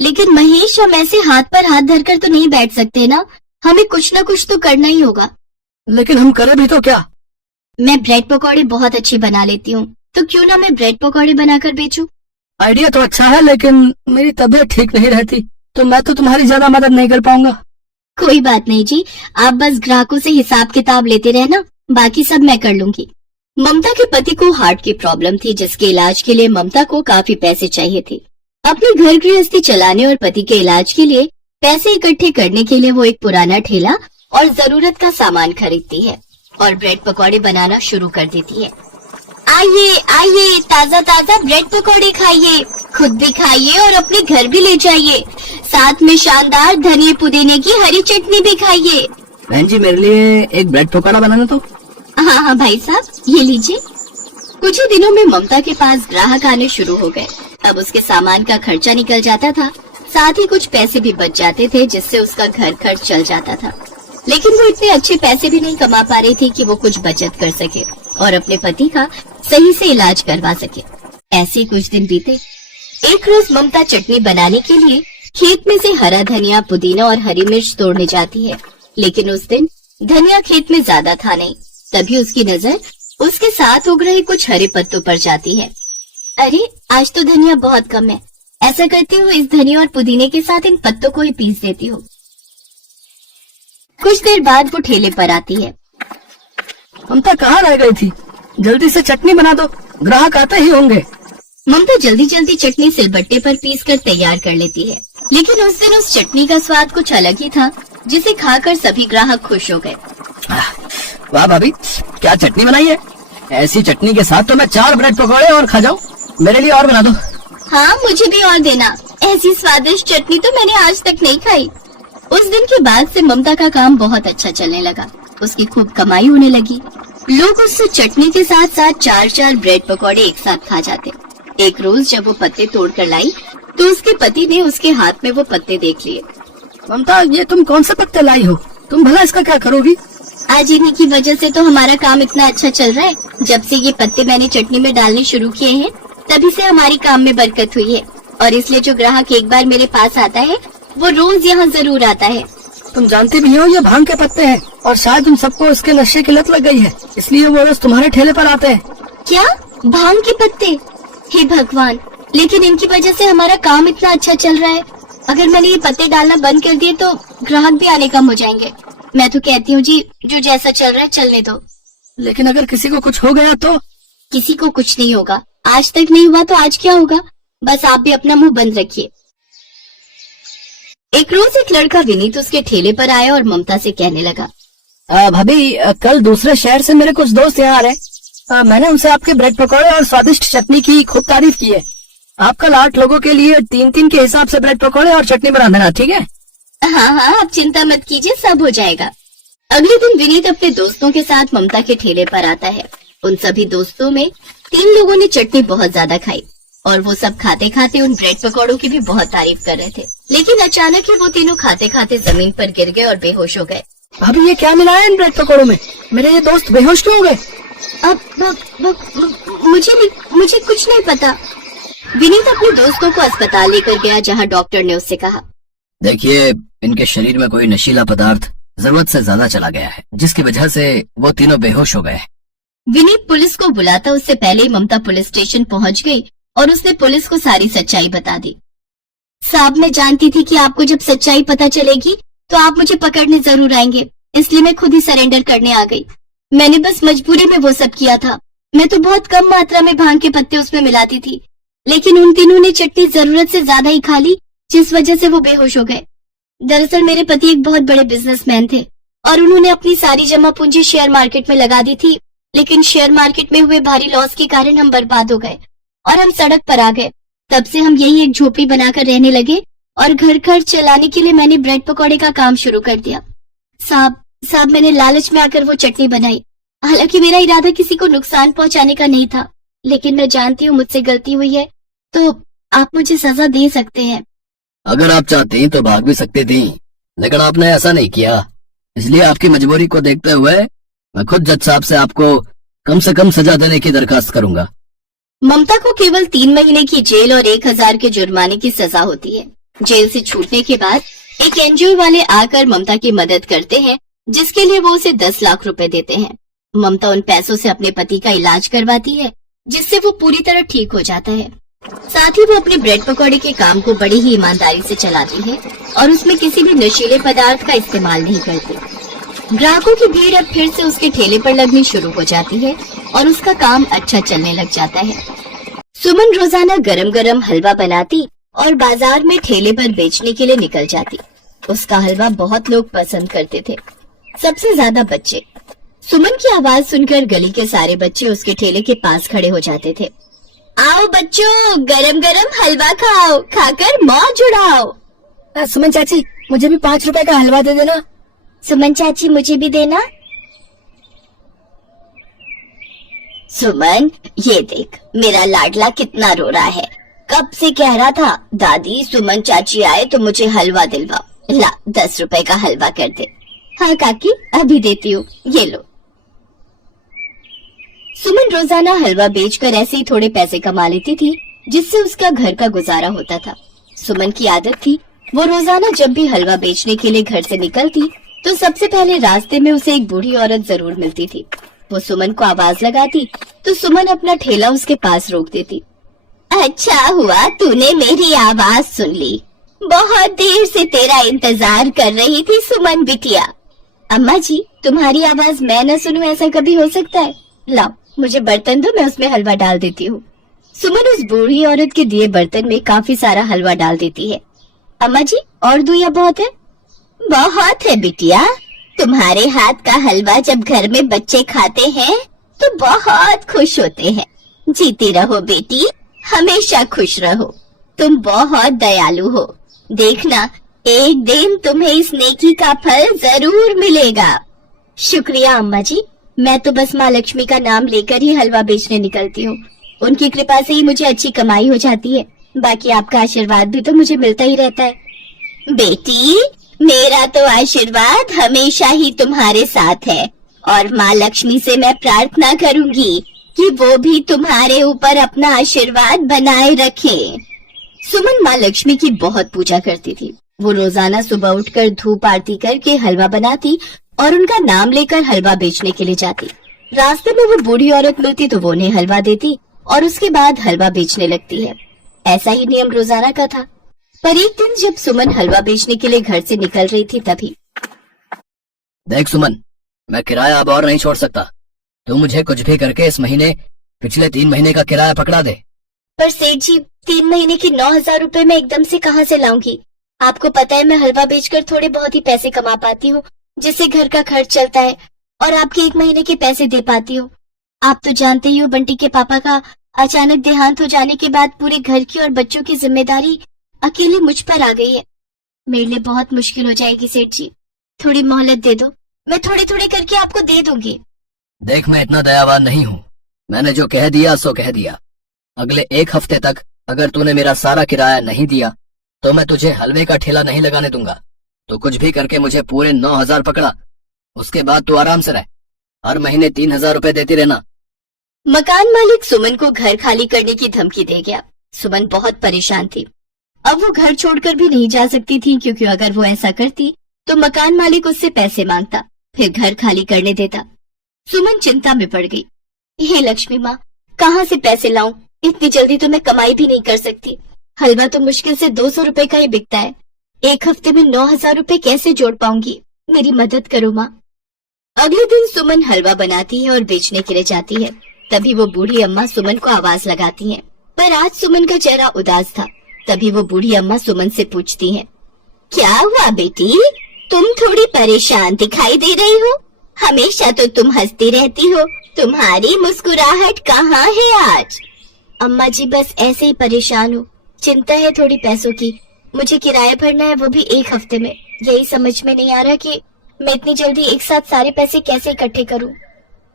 लेकिन महेश, हम ऐसे हाथ पर हाथ धरकर तो नहीं बैठ सकते ना। हमें कुछ ना कुछ तो करना ही होगा। लेकिन हम करें भी तो क्या? मैं ब्रेड पकौड़े बहुत अच्छी बना लेती हूँ, तो क्यों ना मैं ब्रेड पकौड़े बनाकर बेचूं। आइडिया तो अच्छा है, लेकिन मेरी तबीयत ठीक नहीं रहती, तो मैं तो तुम्हारी ज्यादा मदद नहीं कर पाऊंगा। कोई बात नहीं जी, आप बस ग्राहकों से हिसाब किताब लेते रहना, बाकी सब मैं कर लूंगी। ममता के पति को हार्ट की प्रॉब्लम थी, जिसके इलाज के लिए ममता को काफी पैसे चाहिए थे। अपने घर गृहस्थी चलाने और पति के इलाज के लिए पैसे इकट्ठे करने के लिए वो एक पुराना ठेला और जरूरत का सामान खरीदती है और ब्रेड पकौड़े बनाना शुरू कर देती है। आइए आइए, ताजा ताजा ब्रेड पकौड़े खाइए, खुद भी खाइए और अपने घर भी ले जाइए। साथ में शानदार धनिया पुदीने की हरी चटनी भी खाइए। बहन जी, मेरे लिए एक ब्रेड पकौड़ा बनाना तो। हाँ हाँ भाई साहब, ये लीजिए। कुछ ही दिनों में ममता के पास ग्राहक आने शुरू हो गए। अब उसके सामान का खर्चा निकल जाता था, साथ ही कुछ पैसे भी बच जाते थे, जिससे उसका घर खर्च चल जाता था। लेकिन वो इतने अच्छे पैसे भी नहीं कमा पा रही थी कि वो कुछ बचत कर सके और अपने पति का सही से इलाज करवा सके। ऐसे कुछ दिन बीते। एक रोज ममता चटनी बनाने के लिए खेत में से हरा धनिया, पुदीना और हरी मिर्च तोड़ने जाती है, लेकिन उस दिन धनिया खेत में ज्यादा था नहीं। तभी उसकी नजर उसके साथ उग रहे कुछ हरे पत्तों पर जाती है। अरे, आज तो धनिया बहुत कम है। ऐसा करती हूँ, इस धनिया और पुदीने के साथ इन पत्तों को ही पीस देती हूँ। कुछ देर बाद वो ठेले पर आती है। ममता कहाँ रह गई थी? जल्दी से चटनी बना दो, ग्राहक आते ही होंगे। ममता जल्दी जल्दी चटनी सिलबट्टे पर पीस कर तैयार कर लेती है, लेकिन उस दिन उस चटनी का स्वाद कुछ अलग ही था, जिसे खाकर सभी ग्राहक खुश हो गए। वाह भाभी, क्या चटनी बनाई है! ऐसी चटनी के साथ तो मैं 4 ब्रेड पकौड़े और खा जाऊं। मेरे लिए और बना दो। हाँ, मुझे भी और देना। ऐसी स्वादिष्ट चटनी तो मैंने आज तक नहीं खाई। उस दिन के बाद से ममता का काम बहुत अच्छा चलने लगा। उसकी खूब कमाई होने लगी। लोग उससे चटनी के साथ साथ 4-4 ब्रेड पकौड़े एक साथ खा जाते। एक रोज जब वो पत्ते तोड़ कर लाई, तो उसके पति ने उसके हाथ में वो पत्ते देख लिए। ममता, ये तुम कौन से पत्ते लाई हो? तुम भला इसका क्या करोगी? आज इन्हीं की वजह से तो हमारा काम इतना अच्छा चल रहा है। जब से ये पत्ते मैंने चटनी में डालने शुरू किए हैं, तभी से हमारी काम में बरकत हुई है। और इसलिए जो ग्राहक एक बार मेरे पास आता है, वो रोज यहाँ जरूर आता है। तुम जानती भी हो ये भांग के पत्ते हैं, और शायद तुम सबको इसके नशे की लत लग गई है, इसलिए वो रोज तुम्हारे ठेले पर आते हैं। क्या? भांग के पत्ते? हे भगवान, लेकिन इनकी वजह से हमारा काम इतना अच्छा चल रहा है। अगर मैंने ये पत्ते डालना बंद कर दिए तो ग्राहक भी आने कम हो जाएंगे। मैं तो कहती हूँ जी, जो जैसा चल रहा है चलने दो। लेकिन अगर किसी को कुछ हो गया तो? किसी को कुछ नहीं होगा। आज तक नहीं हुआ तो आज क्या होगा? बस आप भी अपना मुंह बंद रखिए। एक रोज एक लड़का विनीत उसके ठेले पर आया और ममता से कहने लगा, भाभी, कल दूसरे शहर से मेरे कुछ दोस्त यहाँ आ रहे। मैंने उनसे आपके ब्रेड पकौड़े और स्वादिष्ट चटनी की खूब तारीफ की है। आप कल 8 लोगों के लिए 3-3 के हिसाब से ब्रेड पकौड़े और चटनी बना देना, ठीक है? हाँ हाँ, आप चिंता मत कीजिए, सब हो जाएगा। अगले दिन विनीत अपने दोस्तों के साथ ममता के ठेले पर आता है। उन सभी दोस्तों में 3 लोगों ने चटनी बहुत ज्यादा खाई और वो सब खाते खाते उन ब्रेड पकौड़ों की भी बहुत तारीफ कर रहे थे। लेकिन अचानक ही वो तीनों खाते खाते जमीन पर गिर गए और बेहोश हो गए। भाभी, ये क्या मिला है इन ब्रेड पकौड़ों में? मेरे ये दोस्त बेहोश क्यों हो गए? मुझे कुछ नहीं पता। विनीत अपने दोस्तों को अस्पताल लेकर गया, जहाँ डॉक्टर ने उससे कहा, देखिए, इनके शरीर में कोई नशीला पदार्थ जरूरत से ज्यादा चला गया है, जिसकी वजह से वो तीनों बेहोश हो गए। विनीत पुलिस को बुलाता उससे पहले ही ममता पुलिस स्टेशन पहुंच गई और उसने पुलिस को सारी सच्चाई बता दी। साहब, मैं जानती थी कि आपको जब सच्चाई पता चलेगी तो आप मुझे पकड़ने जरूर आएंगे, इसलिए मैं खुद ही सरेंडर करने आ गई। मैंने बस मजबूरी में वो सब किया था। मैं तो बहुत कम मात्रा में भांग के पत्ते उसमें मिलाती थी, लेकिन उन तीनों ने चटनी जरूरत से ज्यादा ही खा ली, जिस वजह से वो बेहोश हो गए। दरअसल मेरे पति एक बहुत बड़े बिजनेसमैन थे और उन्होंने अपनी सारी जमा पूंजी शेयर मार्केट में लगा दी थी, लेकिन शेयर मार्केट में हुए भारी लॉस के कारण हम बर्बाद हो गए और हम सड़क पर आ गए। तब से हम यही एक झोपड़ी बनाकर रहने लगे और घर खर्च चलाने के लिए मैंने ब्रेड पकौड़े का काम शुरू कर दिया। साहब, मैंने लालच में आकर वो चटनी बनाई। हालांकि मेरा इरादा किसी को नुकसान पहुंचाने का नहीं था, लेकिन मैं जानती हूँ मुझसे गलती हुई है, तो आप मुझे सजा दे सकते हैं। अगर आप चाहती तो भाग भी सकती थी, लेकिन आपने ऐसा नहीं किया, इसलिए आपकी मजबूरी को देखते हुए मैं खुद जज साहब से आपको कम से कम सजा देने की दरखास्त करूंगा। ममता को केवल 3 महीने की जेल और 1000 के जुर्माने की सजा होती है। जेल से छूटने के बाद एक एनजीओ वाले आकर ममता की मदद करते हैं, जिसके लिए वो उसे 10 लाख रुपए देते हैं। ममता उन पैसों से अपने पति का इलाज करवाती है, जिससे वो पूरी तरह ठीक हो जाता है। साथ ही वो अपने ब्रेड पकौड़े के काम को बड़ी ही ईमानदारी से चलाती है और उसमें किसी भी नशीले पदार्थ का इस्तेमाल नहीं करती। ग्राहकों की भीड़ अब फिर से उसके ठेले पर लगनी शुरू हो जाती है और उसका काम अच्छा चलने लग जाता है। सुमन रोजाना गरम गरम हलवा बनाती और बाजार में ठेले पर बेचने के लिए निकल जाती। उसका हलवा बहुत लोग पसंद करते थे, सबसे ज्यादा बच्चे। सुमन की आवाज सुनकर गली के सारे बच्चे उसके ठेले के पास खड़े हो जाते थे। आओ बच्चों, गरम गरम हलवा खाओ, खाकर मौज उड़ाओ। सुमन चाची, मुझे भी 5 रुपए का हलवा दे देना। सुमन चाची, मुझे भी देना। सुमन, ये देख, मेरा लाडला कितना रो रहा है। कब से कह रहा था, दादी सुमन चाची आए तो मुझे हलवा दिलवाओ। ला, 10 रुपए का हलवा कर दे। हाँ काकी, अभी देती हूँ, ये लो। सुमन रोजाना हलवा बेचकर ऐसे ही थोड़े पैसे कमा लेती थी, जिससे उसका घर का गुजारा होता था। सुमन की आदत थी, वो रोजाना जब भी हलवा बेचने के लिए घर से निकलती तो सबसे पहले रास्ते में उसे एक बूढ़ी औरत जरूर मिलती थी। वो सुमन को आवाज लगाती तो सुमन अपना ठेला उसके पास रोक देती। अच्छा हुआ तूने मेरी आवाज सुन ली, बहुत देर से तेरा इंतजार कर रही थी सुमन बिटिया। अम्मा जी, तुम्हारी आवाज मैं न सुनूं, ऐसा कभी हो सकता है? लाओ, मुझे बर्तन दो, मैं उसमें हलवा डाल देती हूँ। सुमन उस बूढ़ी औरत के दिए बर्तन में काफी सारा हलवा डाल देती है। अम्मा जी, और दूं या बहुत है? बहुत है बिटिया, तुम्हारे हाथ का हलवा जब घर में बच्चे खाते हैं तो बहुत खुश होते हैं। जीती रहो बेटी, हमेशा खुश रहो, तुम बहुत दयालु हो। देखना, एक दिन तुम्हें इस नेकी का फल जरूर मिलेगा। शुक्रिया अम्मा जी, मैं तो बस माँ लक्ष्मी का नाम लेकर ही हलवा बेचने निकलती हूँ। उनकी कृपा से ही मुझे अच्छी कमाई हो जाती है, बाकी आपका आशीर्वाद भी तो मुझे मिलता ही रहता है। बेटी, मेरा तो आशीर्वाद हमेशा ही तुम्हारे साथ है और माँ लक्ष्मी से मैं प्रार्थना करूंगी कि वो भी तुम्हारे ऊपर अपना आशीर्वाद बनाए रखे। सुमन माँ लक्ष्मी की बहुत पूजा करती थी। वो रोजाना सुबह उठकर धूप आरती करके हलवा बनाती और उनका नाम लेकर हलवा बेचने के लिए जाती। रास्ते में वो बूढ़ी औरत मिलती तो वो उन्हें हलवा देती और उसके बाद हलवा बेचने लगती है। ऐसा ही नियम रोजाना का था। पर एक दिन जब सुमन हलवा बेचने के लिए घर से निकल रही थी तभी। देख सुमन, मैं किराया अब और नहीं छोड़ सकता। तू मुझे कुछ भी करके इस महीने पिछले 3 महीने का किराया पकड़ा दे। पर सेठ जी, 3 महीने की 9,000 रुपए मैं एकदम से कहाँ से लाऊंगी? आपको पता है मैं हलवा बेचकर थोड़े बहुत ही पैसे कमा पाती हूँ, जिससे घर का खर्च चलता है और आपके 1 महीने के पैसे दे पाती हूँ। आप तो जानते ही हो, बंटी के पापा का अचानक देहांत हो जाने के बाद पूरे घर की और बच्चों की जिम्मेदारी अकेले मुझ पर आ गई है। मेरे लिए बहुत मुश्किल हो जाएगी सेठ जी, थोड़ी मोहलत दे दो, मैं थोड़े थोड़े करके आपको दे दूंगी। देख, मैं इतना दयावान नहीं हूँ। मैंने जो कह दिया सो कह दिया। अगले 1 हफ्ते तक अगर तूने मेरा सारा किराया नहीं दिया तो मैं तुझे हलवे का ठेला नहीं लगाने दूंगा। तो कुछ भी करके मुझे पूरे 9,000 पकड़ा, उसके बाद तू आराम से रह। हर महीने 3,000 रुपए देती रहना। मकान मालिक सुमन को घर खाली करने की धमकी दे गया। सुमन बहुत परेशान थी। अब वो घर छोड़कर भी नहीं जा सकती थी, क्योंकि अगर वो ऐसा करती तो मकान मालिक उससे पैसे मांगता, फिर घर खाली करने देता। सुमन चिंता में पड़ गई। हे लक्ष्मी माँ, कहाँ से पैसे लाऊं? इतनी जल्दी तो मैं कमाई भी नहीं कर सकती। हलवा तो मुश्किल से 200 रुपए का ही बिकता है। 1 हफ्ते में 9,000 रुपए कैसे जोड़ पाऊंगी? मेरी मदद करो माँ। अगले दिन सुमन हलवा बनाती है और बेचने के लिए जाती है। तभी वो बूढ़ी अम्मा सुमन को आवाज लगाती हैं। पर आज सुमन का चेहरा उदास था। तभी वो बूढ़ी अम्मा सुमन से पूछती हैं, क्या हुआ बेटी, तुम थोड़ी परेशान दिखाई दे रही हो? हमेशा तो तुम हंसती रहती हो, तुम्हारी मुस्कुराहट कहाँ है आज? अम्मा जी, बस ऐसे ही परेशान हूँ। चिंता है थोड़ी पैसों की। मुझे किराया भरना है, वो भी 1 हफ्ते में। यही समझ में नहीं आ रहा कि मैं इतनी जल्दी एक साथ सारे पैसे कैसे इकट्ठे करूँ।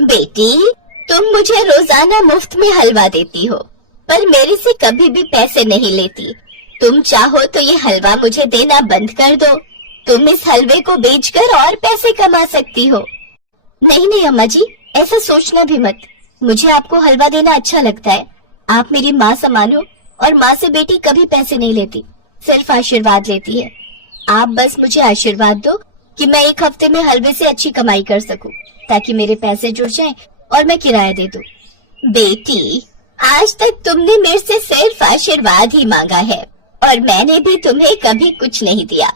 बेटी, तुम मुझे रोजाना मुफ्त में हलवा देती हो, पर मेरे से कभी भी पैसे नहीं लेती। तुम चाहो तो ये हलवा मुझे देना बंद कर दो। तुम इस हलवे को बेचकर और पैसे कमा सकती हो। नहीं नहीं अम्मा जी, ऐसा सोचना भी मत। मुझे आपको हलवा देना अच्छा लगता है। आप मेरी माँ समान हो और माँ से बेटी कभी पैसे नहीं लेती। सिर्फ आशीर्वाद लेती है। आप बस मुझे आशीर्वाद दो कि मैं 1 हफ्ते में हलवे से अच्छी कमाई कर सकूं, ताकि मेरे पैसे जुड़ जाएं और मैं किराया दे दूं। बेटी, आज तक तुमने मेरे से सिर्फ आशीर्वाद ही मांगा है और मैंने भी तुम्हें कभी कुछ नहीं दिया।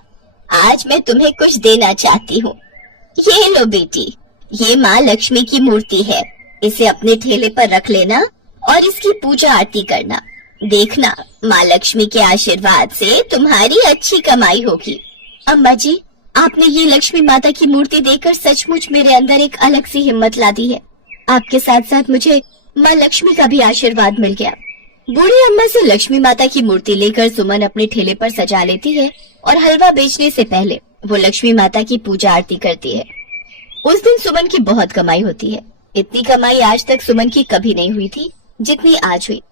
आज मैं तुम्हें कुछ देना चाहती हूँ। ये लो बेटी, ये माँ लक्ष्मी की मूर्ति है। इसे अपने ठेले पर रख लेना और इसकी पूजा आरती करना। देखना, माँ लक्ष्मी के आशीर्वाद से तुम्हारी अच्छी कमाई होगी। अम्मा जी, आपने ये लक्ष्मी माता की मूर्ति देखकर सचमुच मेरे अंदर एक अलग सी हिम्मत ला दी है। आपके साथ साथ मुझे माँ लक्ष्मी का भी आशीर्वाद मिल गया। बूढ़ी अम्मा से लक्ष्मी माता की मूर्ति लेकर सुमन अपने ठेले पर सजा लेती है और हलवा बेचने से पहले वो लक्ष्मी माता की पूजा आरती करती है। उस दिन सुमन की बहुत कमाई होती है। इतनी कमाई आज तक सुमन की कभी नहीं हुई थी जितनी आज हुई।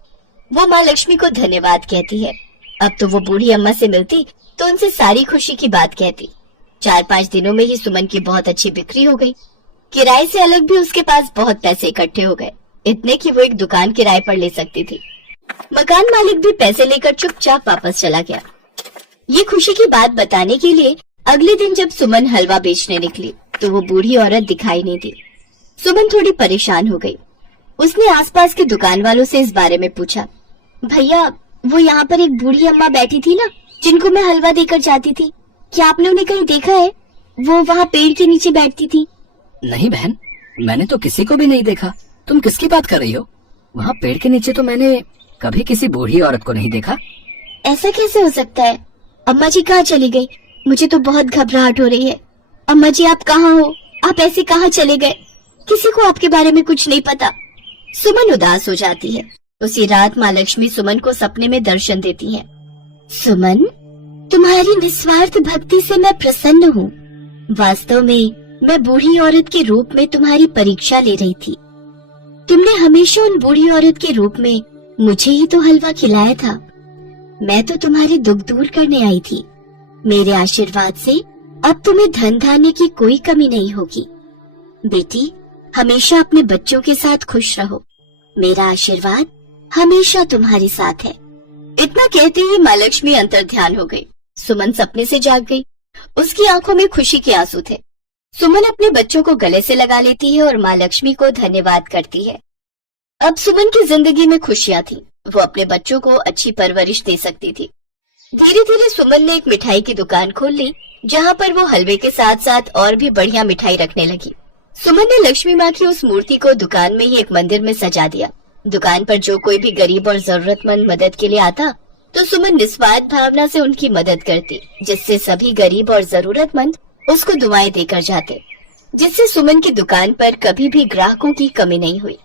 वो माँ लक्ष्मी को धन्यवाद कहती है। अब तो वो बूढ़ी अम्मा से मिलती तो उनसे सारी खुशी की बात कहती। 4-5 दिनों में ही सुमन की बहुत अच्छी बिक्री हो गई। किराए से अलग भी उसके पास बहुत पैसे इकट्ठे हो गए, इतने कि वो एक दुकान किराए पर ले सकती थी। मकान मालिक भी पैसे लेकर चुपचाप वापस चला गया। ये खुशी की बात बताने के लिए अगले दिन जब सुमन हलवा बेचने निकली तो वो बूढ़ी औरत दिखाई नहीं दी। सुमन थोड़ी परेशान हो गई। उसने आसपास के दुकान वालों से इस बारे में पूछा। भैया, वो यहाँ पर एक बूढ़ी अम्मा बैठी थी ना, जिनको मैं हलवा देकर जाती थी, क्या आपने उन्हें कहीं देखा है? वो वहाँ पेड़ के नीचे बैठती थी। नहीं बहन, मैंने तो किसी को भी नहीं देखा। तुम किसकी बात कर रही हो? वहाँ पेड़ के नीचे तो मैंने कभी किसी बूढ़ी औरत को नहीं देखा। ऐसा कैसे हो सकता है? अम्मा जी कहाँ चली गई? मुझे तो बहुत घबराहट हो रही है। अम्मा जी, आप कहाँ हो? आप ऐसे कहाँ चले गए? किसी को आपके बारे में कुछ नहीं पता। सुमन उदास हो जाती है। उसी रात माँ लक्ष्मी सुमन को सपने में दर्शन देती है। सुमन, तुम्हारी निस्वार्थ भक्ति से मैं प्रसन्न हूँ। वास्तव में मैं बूढ़ी औरत के रूप में तुम्हारी परीक्षा ले रही थी। तुमने हमेशा उन बूढ़ी औरत के रूप में मुझे ही तो हलवा खिलाया था। मैं तो तुम्हारे दुख दूर करने आई थी। मेरे आशीर्वाद से अब तुम्हें धन धान्य की कोई कमी नहीं होगी। बेटी, हमेशा अपने बच्चों के साथ खुश रहो। मेरा आशीर्वाद हमेशा तुम्हारे साथ है। इतना कहते ही माँ लक्ष्मी अंतर्ध्यान हो गई। सुमन सपने से जाग गई। उसकी आंखों में खुशी के आंसू थे। सुमन अपने बच्चों को गले से लगा लेती है और माँ लक्ष्मी को धन्यवाद करती है। अब सुमन की जिंदगी में खुशियाँ थी। वो अपने बच्चों को अच्छी परवरिश दे सकती थी। धीरे धीरे सुमन ने एक मिठाई की दुकान खोल ली, जहाँ पर वो हलवे के साथ साथ और भी बढ़िया मिठाई रखने लगी। सुमन ने लक्ष्मी माँ की उस मूर्ति को दुकान में ही एक मंदिर में सजा दिया। दुकान पर जो कोई भी गरीब और जरूरतमंद मदद के लिए आता तो सुमन निस्वार्थ भावना से उनकी मदद करती, जिससे सभी गरीब और जरूरतमंद उसको दुआएं देकर जाते, जिससे सुमन की दुकान पर कभी भी ग्राहकों की कमी नहीं हुई।